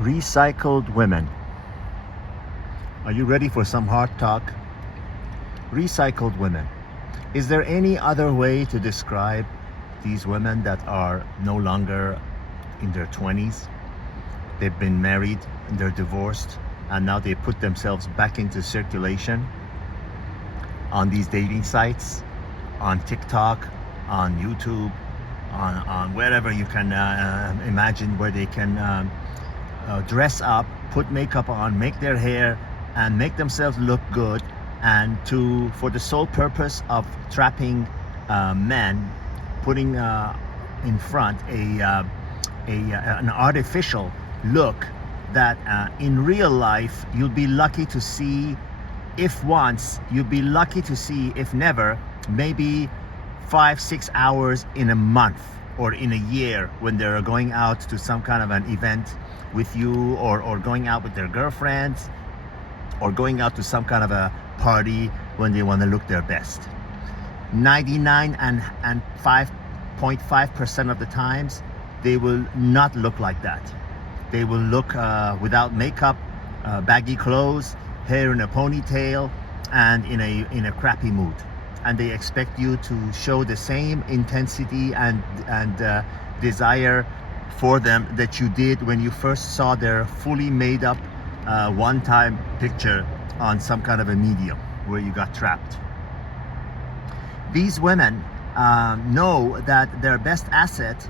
Recycled women. Are you ready for some hard talk? Recycled women. Is there any other way to describe these women that are no longer in their 20s? They've been married and they're divorced, and now they put themselves back into circulation on these dating sites, on TikTok, on YouTube, on wherever you can imagine, where they can dress up, put makeup on, make their hair, and make themselves look good, and for the sole purpose of trapping men, putting in front an artificial look that in real life you'll be lucky to see, if once, you'll be lucky to see, if never, maybe 5-6 hours in a month or in a year, when they're going out to some kind of an event with you, or going out with their girlfriends, or going out to some kind of a party when they want to look their best. 99.5% of the times they will not look like that. They will look without makeup, baggy clothes, hair in a ponytail, and in a crappy mood. And they expect you to show the same intensity and desire for them that you did when you first saw their fully made up one-time picture on some kind of a medium where you got trapped. These women know that their best asset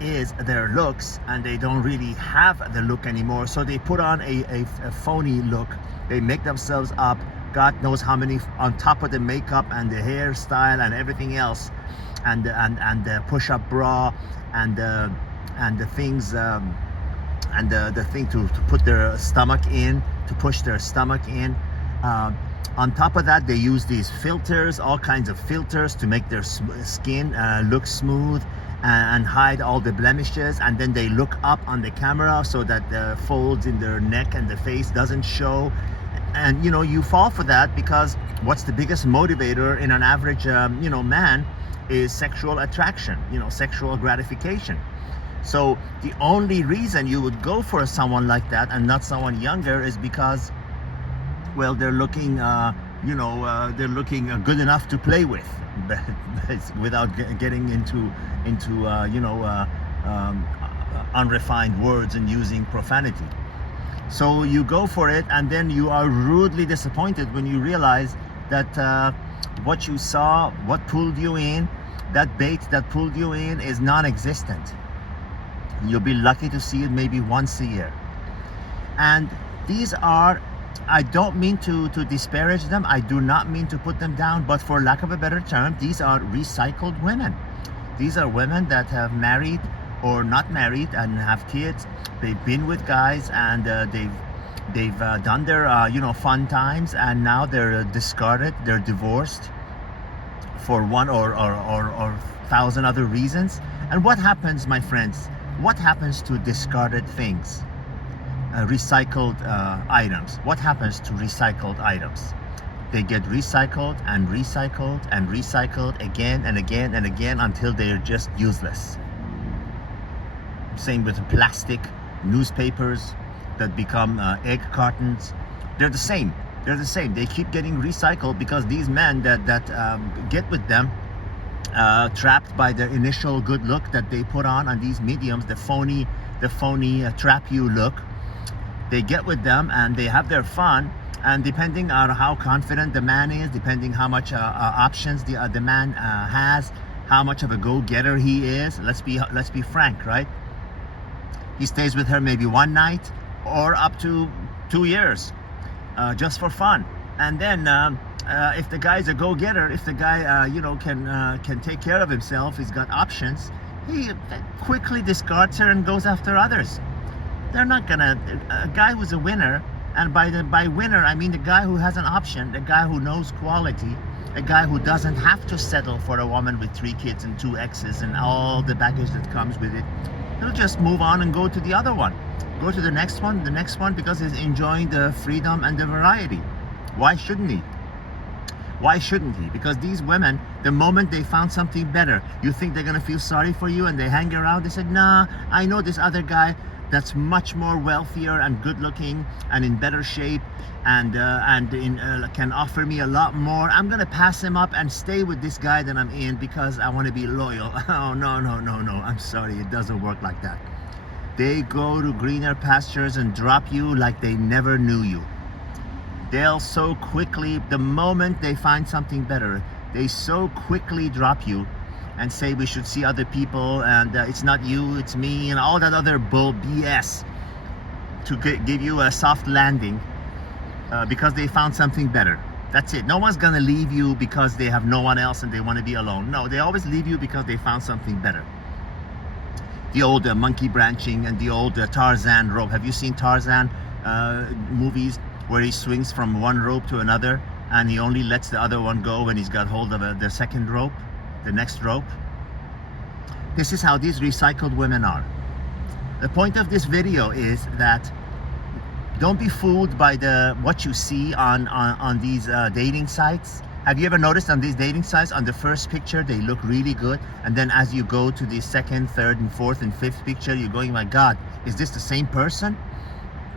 is their looks, and they don't really have the look anymore, so they put on a phony look. They make themselves up, God knows how many, on top of the makeup and the hairstyle and everything else, and the push-up bra and the things and the thing to put their stomach in, to push their stomach in. On top of that, they use these filters, all kinds of filters, to make their skin look smooth and hide all the blemishes. And then they look up on the camera so that the folds in their neck and the face doesn't show. And you fall for that, because what's the biggest motivator in an average man is sexual attraction, sexual gratification. So the only reason you would go for someone like that and not someone younger is because, well, they're looking they're looking good enough to play with, but without getting into unrefined words and using profanity. So you go for it, and then you are rudely disappointed when you realize that what you saw, what pulled you in, that bait that pulled you in, is non-existent. You'll be lucky to see it maybe once a year. And these are, I don't mean to disparage them, I do not mean to put them down, but for lack of a better term, these are recycled women. These are women that have married or not married and have kids. They've been with guys, and they've done their fun times, and now they're discarded, they're divorced for one or 1,000 other reasons. And what happens, my friends? What happens to discarded things? Recycled items. What happens to recycled items? They get recycled and recycled and recycled again and again and again until they are just useless. Same with plastic, newspapers that become egg cartons. They're the same. They're the same. They keep getting recycled because these men that get with them, trapped by their initial good look that they put on these mediums, the phony trap you look. They get with them and they have their fun, and depending on how confident the man is, depending how much options the man has, how much of a go-getter he is, let's be frank, right? He stays with her maybe one night or up to 2 years, just for fun. And then if the guy's a go-getter, if the guy can take care of himself, he's got options, he quickly discards her and goes after others. They're not gonna, a guy who's a winner, and by winner I mean the guy who has an option, the guy who knows quality, a guy who doesn't have to settle for a woman with 3 kids and 2 exes and all the baggage that comes with it. He'll just move on and go to the other one, go to the next one, because he's enjoying the freedom and the variety. Why shouldn't he? Why shouldn't he? Because these women, the moment they found something better, you think they're gonna feel sorry for you and they hang around. They said, nah, I know this other guy that's much more wealthier and good looking and in better shape and can offer me a lot more, I'm gonna pass him up and stay with this guy that I'm in because I want to be loyal. Oh, no, no, no, no. I'm sorry, it doesn't work like that. They go to greener pastures and drop you like they never knew you. They'll so quickly, the moment they find something better, they so quickly drop you and say we should see other people and it's not you, it's me, and all that other bull BS to give you a soft landing because they found something better. That's it. No one's gonna leave you because they have no one else and they want to be alone. No, they always leave you because they found something better. The old monkey branching and the old Tarzan rope. Have you seen Tarzan movies where he swings from one rope to another and he only lets the other one go when he's got hold of the second rope, the next rope? This is how these recycled women are. The point of this video is that don't be fooled by what you see on these dating sites. Have you ever noticed on these dating sites, on the first picture, they look really good. And then as you go to the second, third, and fourth, and fifth picture, you're going, my God, is this the same person?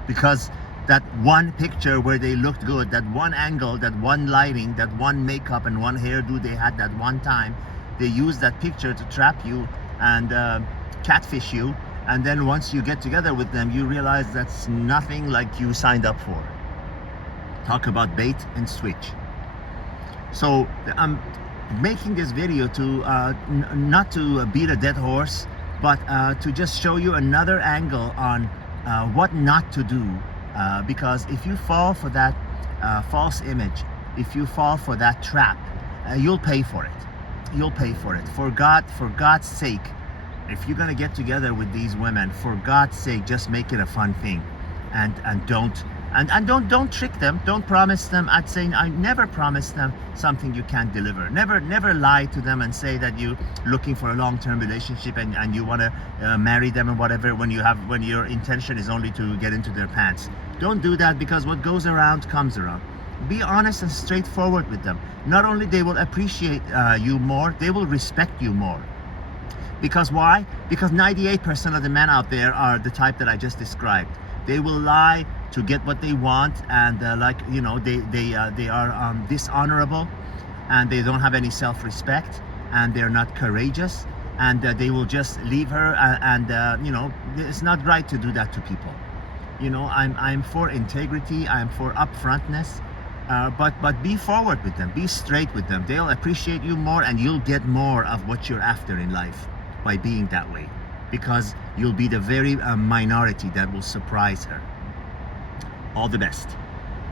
Because that one picture where they looked good, that one angle, that one lighting, that one makeup and one hairdo they had that one time, they used that picture to trap you and catfish you. And then once you get together with them, you realize that's nothing like you signed up for. Talk about bait and switch. So I'm making this video to not to beat a dead horse, but to just show you another angle on what not to do. Because if you fall for that false image, if you fall for that trap, you'll pay for it. You'll pay for it. For God's sake, if you're gonna get together with these women, for God's sake, just make it a fun thing, and don't trick them. Don't promise them. I'd say I never promise them something you can't deliver. Never lie to them and say that you're looking for a long-term relationship and you want to marry them and whatever when your intention is only to get into their pants. Don't do that, because what goes around comes around. Be honest and straightforward with them. Not only they will appreciate you more, they will respect you more. Because why? Because 98% of the men out there are the type that I just described. They will lie to get what they want, and they are dishonorable, and they don't have any self-respect, and they're not courageous, and they will just leave her, it's not right to do that to people. I'm for integrity, I'm for upfrontness, but be forward with them, be straight with them. They'll appreciate you more, and you'll get more of what you're after in life by being that way, because you'll be the very minority that will surprise her. All the best.